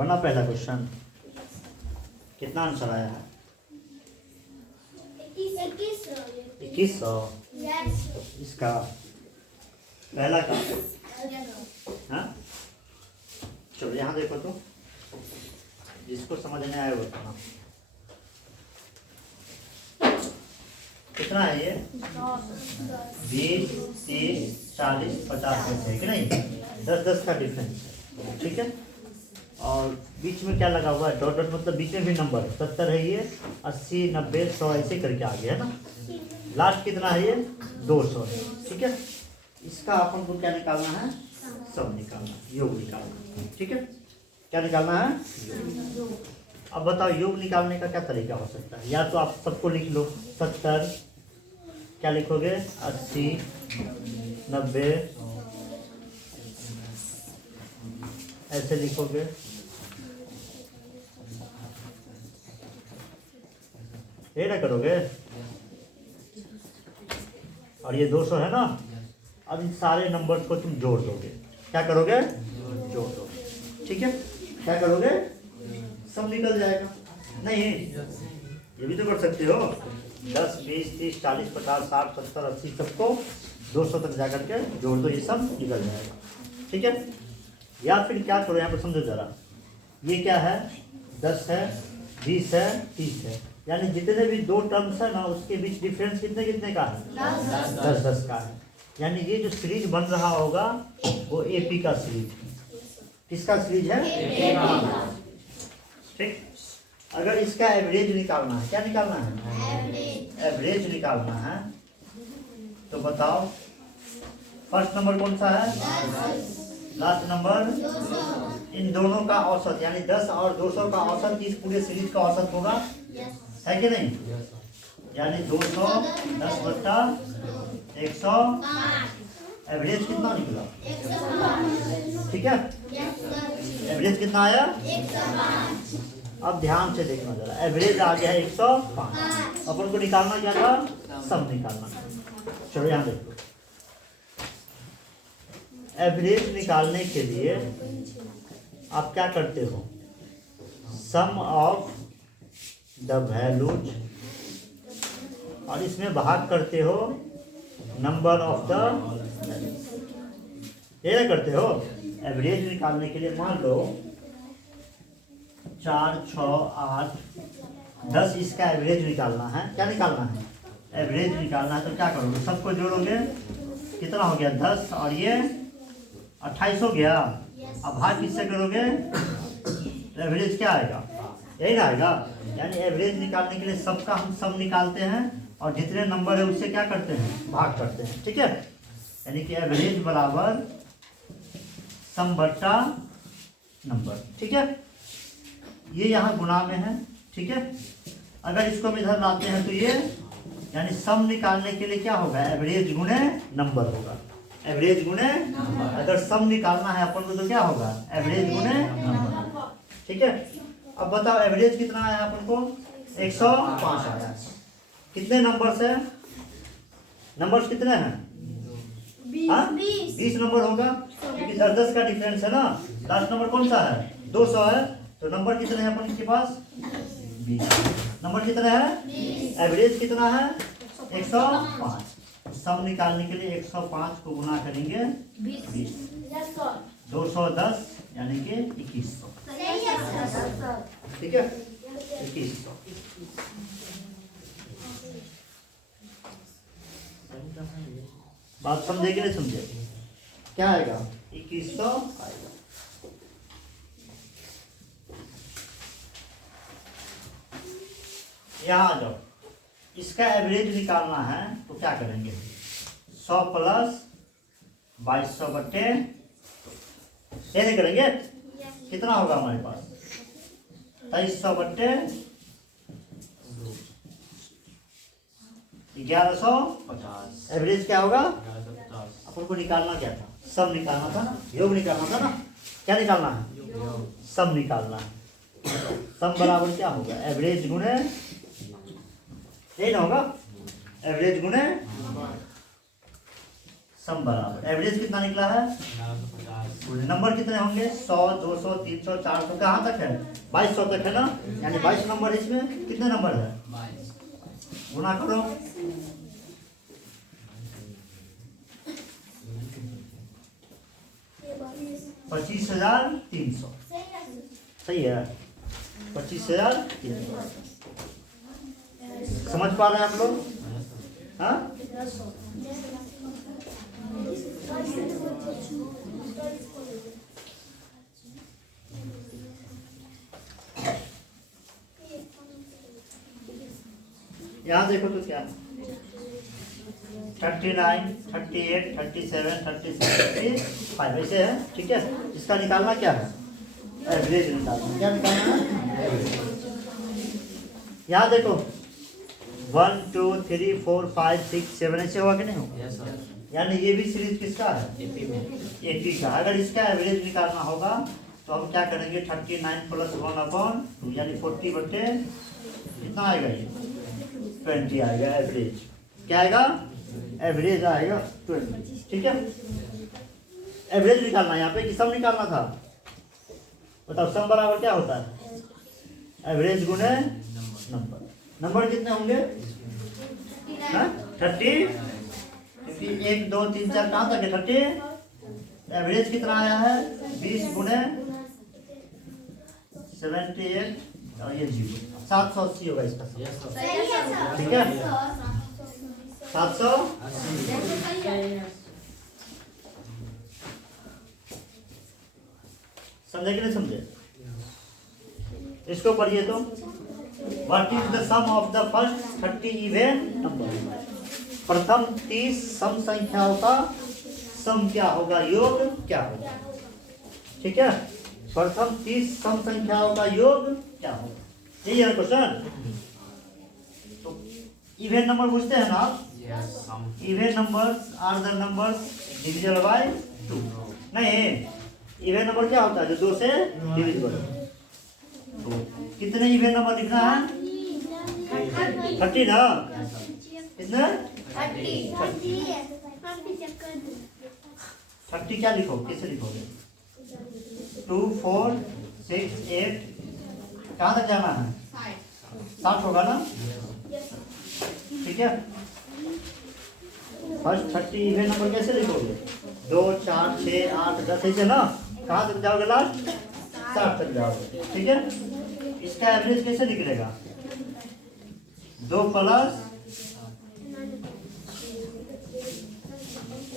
बना पहला क्वेश्चन। कितना आंसर आया है? 2100। इसका पहला का हाँ, चलो यहाँ देखो तो, जिसको समझ नहीं आया बताना। कितना है ये? 20, 30, 40, 50 है कि नहीं? 10-10 का डिफरेंस है, ठीक है। और बीच में क्या लगा हुआ है? डॉट डॉट मतलब बीच में भी नंबर 70 है ये, 80, 90, 100 ऐसे करके आ गया है ना। लास्ट कितना है ये? 200 है, ठीक है। इसका अपन को क्या निकालना है? सब निकालना, योग निकालना, ठीक है। क्या निकालना है? योग। अब बताओ योग निकालने का क्या तरीका हो सकता है? या तो आप सबको लिख लो, 70 क्या लिखोगे? 80, 90 ऐसे लिखोगे। ये ना करोगे। और ये 200 है ना। अब इन सारे नंबर्स को तुम जोड़ दोगे। क्या करोगे? जोड़ दोगे, ठीक है। क्या करोगे? सब निकल जाएगा। नहीं ये भी तो कर सकते हो, 10, 20, 30, 40, 50, 60, 70, 80 सबको 200 तक जा करके जोड़ दो, ये सब निकल जाएगा, ठीक है। या फिर क्या करो, यहाँ पर समझो जरा, ये क्या है? 10 है, 20 है, 30 है, यानी जितने भी दो टर्म्स है ना उसके बीच डिफरेंस कितने कितने का है? 10-10 का है। यानी ये जो सीरीज बन रहा होगा वो एपी का सीरीज। किसका सीरीज है? ठीक। अगर इसका एवरेज निकालना है, क्या निकालना है? एवरेज निकालना है। तो बताओ फर्स्ट नंबर कौन सा है? Last number. इन दोनों का औसत यानी 10 और 200 का औसत इस पूरे सीरीज का औसत होगा, है कि नहीं? यानी 200 10/100 एवरेज कितना निकला? ठीक है। एवरेज कितना आया? अब ध्यान से देखना जरा, एवरेज आ गया 105। अपन को निकालना क्या था? सम निकालना। चलो यहाँ देखो, एवरेज निकालने के लिए आप क्या करते हो? सम ऑफ द वैल्यूज, और इसमें भाग करते हो नंबर ऑफ द, ये करते हो। एवरेज निकालने के लिए मान लो 4, 6, 8, 10 इसका एवरेज निकालना है। क्या निकालना है? एवरेज निकालना है। तो क्या करोगे? सबको जोड़ोगे, कितना हो गया? 10 और ये 28 हो गया। अब भाग किससे करोगे? एवरेज क्या आएगा? यही ना आएगा। यानी एवरेज निकालने के लिए सबका हम सम निकालते हैं और जितने नंबर है उससे क्या करते हैं? भाग करते हैं, ठीक है। यानी कि एवरेज बराबर सम बट्टा नंबर, ठीक है। ये यहाँ गुणा में है, ठीक है। अगर इसको हम इधर लाते हैं तो ये, यानी सम निकालने के लिए क्या होगा? एवरेज गुणे नंबर होगा। एवरेज गुणे, अगर सम निकालना है अपन को तो क्या होगा? एवरेज गुणे नंबर, ठीक है। अब बताओ एवरेज कितना आया अपन को? 105 आया। कितने नंबर्स है? नंबर्स कितने हैं? 20 नंबर होगा, क्योंकि 10-10 का डिफरेंस है ना। लास्ट नंबर कौन सा है? 200 है। तो नंबर कितने हैं अपन के पास? 20 नंबर कितने हैं? एवरेज कितना है? 105। सम निकालने के लिए 105 को गुना करेंगे 20, 210 यानी कि 2100, ठीक है। 2100 बात समझे कि नहीं समझे? क्या आएगा? 2100 आएगा। यहाँ आ जाओ, इसका एवरेज निकालना है तो क्या करेंगे? 100 प्लस 2200 बट्टे, ये नहीं करेंगे? कितना होगा हमारे पास? 2300 बट्टे 1150। एवरेज क्या होगा? अपन को निकालना क्या था? सम निकालना था ना, योग निकालना था ना। क्या निकालना है? सम निकालना है। सम बराबर क्या होगा? एवरेज गुणे, यही ना होगा? एवरेज गुणे सम बराबर एवरेज कितना निकला है, नंबर कितने होंगे 100 200 300 400 कहाँ तक है 2200 तक है ना, यानी 22 नंबर इसमें कितने नंबर है, गुना करो, पच्चीस 25,300 सही है, 25,300 समझ पा रहे हैं आप लोग, हाँ यहाँ देखो तो क्या 39 38 37 36 5 ऐसे है, ठीक है। इसका निकालना क्या है, एवरेज निकालना, क्या निकालना है, यहाँ देखो 1 2 3 4 5 6 7 ऐसे हुआ कि नहीं होगा, यानी ये भी सीरीज किसका है, एपी का। अगर इसका एवरेज निकालना होगा तो हम क्या करेंगे 39 + 1/2 यानी 40 बटे कितना आएगा, ये 20 आएगा एवरेज, क्या आएगा, एवरेज आएगा 20, ठीक है। एवरेज निकालना यहाँ पे कि सम निकालना था, बताओ सम बराबर क्या होता है, एवरेज गुने नंबर, नंबर कितने होंगे 30, क्योंकि 1 2 3 4 कहाँ तक है 30, एवरेज कितना आया है 20 गुने 78 और ये 0 780 होगा इसका, ठीक है 780, समझे कि नहीं समझे, इसको पढ़िए तो what is the sum of the first 30 even number, प्रथम 30 सम संख्याओं का सम क्या होगा, योग क्या होगा, ठीक है, प्रथम 30 सम संख्याओं का योग क्या होगा, यही है क्वेश्चन। तो इवन नंबर पूछते हैं ना आप, even numbers are the numbers divisible by 2, नहीं इवन नंबर क्या होता है जो 2 से डिविजिबल, तो कितने इवन नंबर लिखना है 30 ना, कितने 30 क्या लिखो, कैसे लिखोगे 2 4 6 8 कहाँ तक जाना है 60 होगा ना, ठीक है। फर्स्ट 30 इवन नंबर कैसे लिखोगे 2 4 6 8 10 ऐसे ना, कहाँ तक जाओगे लास्ट 60 तक जाओगे, ठीक है। इसका एवरेज कैसे निकलेगा 2 प्लस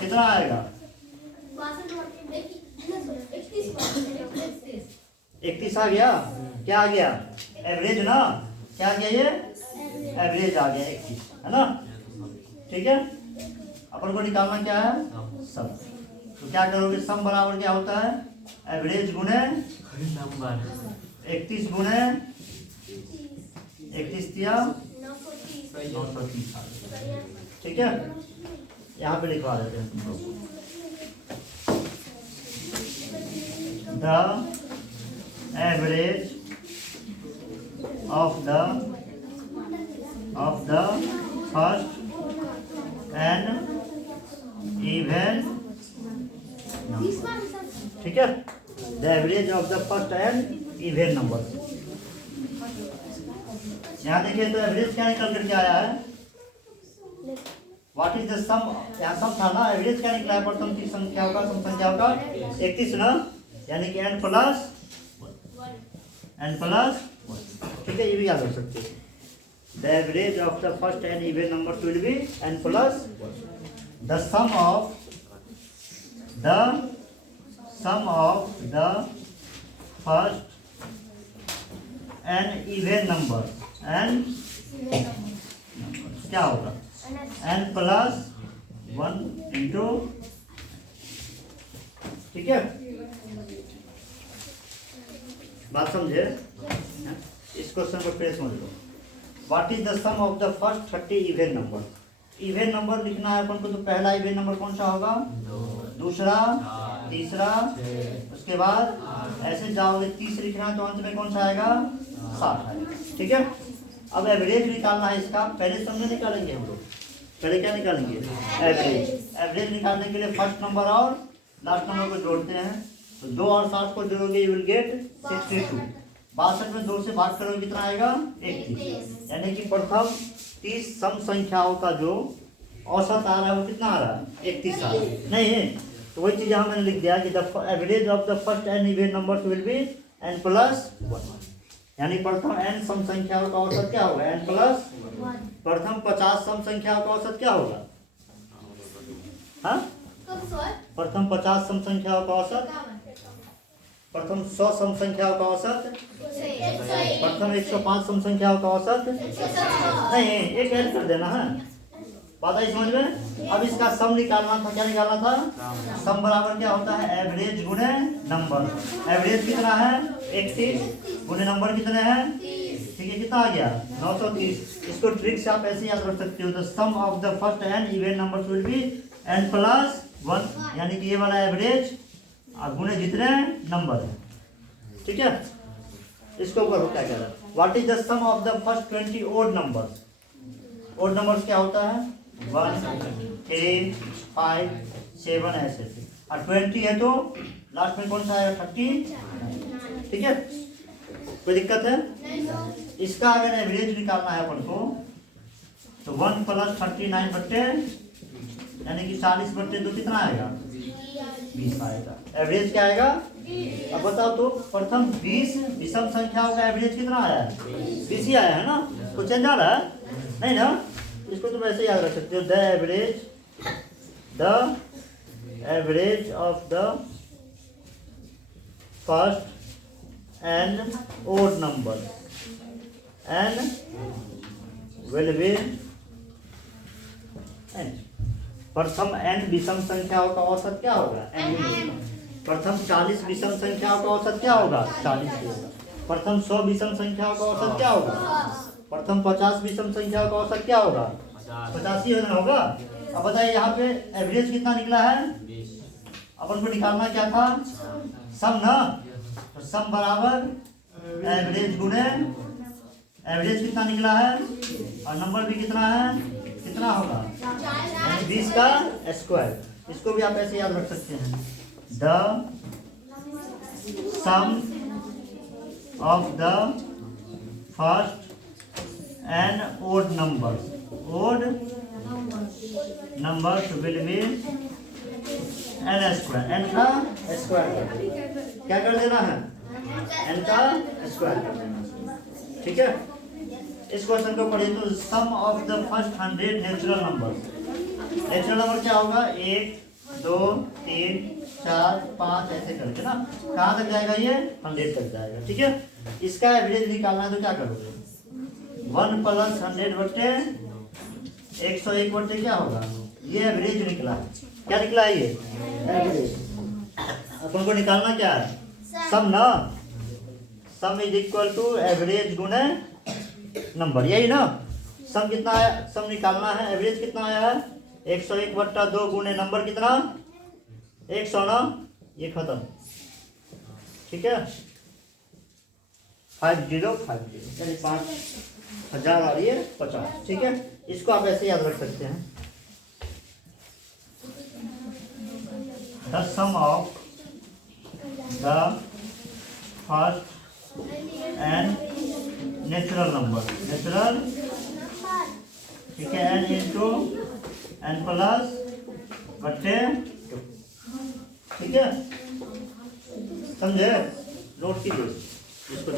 कितना आएगा 31 आ गया, क्या आ गया एवरेज ना, क्या आ गया ये एवरेज आ गया 31 है ना, ठीक है। अपन को निकालना क्या है सम, तो क्या करोगे सम बराबर क्या होता है एवरेज गुने नंबर, 31 गुने 31 दिया 930, ठीक है। यहाँ पे लिखवा देते हैं तुम लोग the average of the first and even number, ठीक है, the average of the first and even number. यहाँ देखिए तो एवरेज क्या निकल करके आया है, व्हाट इज द सम, यहाँ सम था ना, एवरेज क्या निकला है प्रथम 30 संख्याओं का सम संख्याओं का 31 ना, यानी कि n प्लस 1, ठीक है, ये भी याद रख सकते हैं। The average of the first and even number will be n plus the sum of the first and even number and क्या होगा n प्लस 1 इंटू, ठीक है, बात समझे। इस क्वेश्चन को फिर समझ लो, what is the sum of the first 30 even number, even number लिखना है अपन को, तो पहला इवन नंबर कौन सा होगा, दूसरा, तीसरा, उसके बाद ऐसे जाओगे 30 लिखना है तो अंत में कौन सा आएगा 60 आएगा, ठीक है। अब एवरेज निकालना है इसका, पहले सम में निकालेंगे हम लोग, पहले क्या निकालेंगे? एवरेज। एवरेज निकालने के लिए फर्स्ट नंबर और लास्ट नंबर को जोड़ते हैं। तो 2 और 7 को जोड़ोगे यू विल गेट 62। 62 में 2 से भाग करोगे कितना आएगा? 31। यानी कि प्रथम 30 सम संख्याओं का जो औसत आ रहा है वो कितना आ रहा है? 31 आ रहा है। नहीं है तो वही चीज यहाँ मैंने लिख दिया कि the average of the first n even numbers will be n plus 1। यानी प्रथम n सम संख्याओं का औसत क्या होगा? n plus 1। प्रथम 50 सम संख्याओं का औसत क्या होगा? हाँ, प्रथम 50 सम संख्याओं का औसत, प्रथम 100 सम संख्याओं का औसत, प्रथम 105 सम संख्याओं का औसत। नहीं, एक ऐड कर देना है, बात आई समझ में? अब इसका सम निकालना था। क्या निकालना था? सम बराबर क्या होता है? एवरेज गुणे नंबर। एवरेज कितना है? 31 गुणे नंबर कितने हैं? ठीक है, कितना आ गया? 930। इसको ट्रिक से आप ऐसे याद रख सकते हो, the sum of the first n even numbers will be n plus 1। यानी कि ये वाला एवरेज गुणे जितने नंबर है। ठीक है, इसको करो क्या कह रहा है? What is the sum of the first 20 odd numbers? Odd numbers क्या होता है? 1 3 5 7 ऐसे। और 20 है तो लास्ट में कौन सा आएगा? 30। ठीक है, कोई दिक्कत है? इसका अगर एवरेज निकालना है अपन को तो 1 प्लस 39 बट्टे यानी कि 40 बट्टे 2 कितना आएगा? 20 आएगा। एवरेज क्या आएगा? अब बताओ तो प्रथम 20 विषम संख्याओं का एवरेज कितना आया है? 20 ही आया है ना? कुछ चेंज आ रहा है? नहीं ना? इसको तुम ऐसे याद रख सकते हो, the average of the first n odd number n will be n। प्रथम n विषम संख्याओं का औसत क्या होगा? n। प्रथम 40 विषम संख्याओं का औसत क्या होगा? 40 होगा। प्रथम 100 विषम संख्याओं का औसत क्या होगा? प्रथम 50 विषम संख्याओं का औसत क्या होगा? 50 ही होगा। अब बताइए यहाँ पे एवरेज कितना निकला है? अपन को निकालना क्या था? सम ना? तो सम बराबर एवरेज गुणे एवरेज कितना निकला है और नंबर भी कितना है? कितना होगा? 20 का स्क्वायर। इसको भी आप ऐसे याद रख सकते हैं, the sum of the first n odd numbers will be n square. n का स्क्वायर क्या कर देना है? n का स्क्वायर कर देना। ठीक है, इस क्वेश्चन को पढ़िए तो sum of the first 100 natural number. Natural number क्या होगा? 1 2 3 4 5 ऐसे करके ना, कहाँ तक जाएगा? ये 100 तक जाएगा। ठीक है, इसका एवरेज निकालना है तो क्या करोगे? 1 प्लस 100 बट्टे 101 बट्टे क्या होगा? ये एवरेज निकला है। क्या निकला है? ये एवरेज। अपन को निकालना क्या है? सम ना? Sum is equal to average गुणे नंबर, यही ना? सम कितना आया? सम निकालना है, एवरेज कितना आया है? 101 बट्टा 2 गुणे नंबर कितना? 100 ना? ये खत्म। ठीक है, 5050 यानी 5000 आ रही है 50। ठीक है, इसको आप ऐसे याद रख सकते हैं, the sum of the first n natural number. Natural, ठीक है, n इंटू n प्लस बट्टे 2। ठीक है, समझे? नोट कीजिए इसको।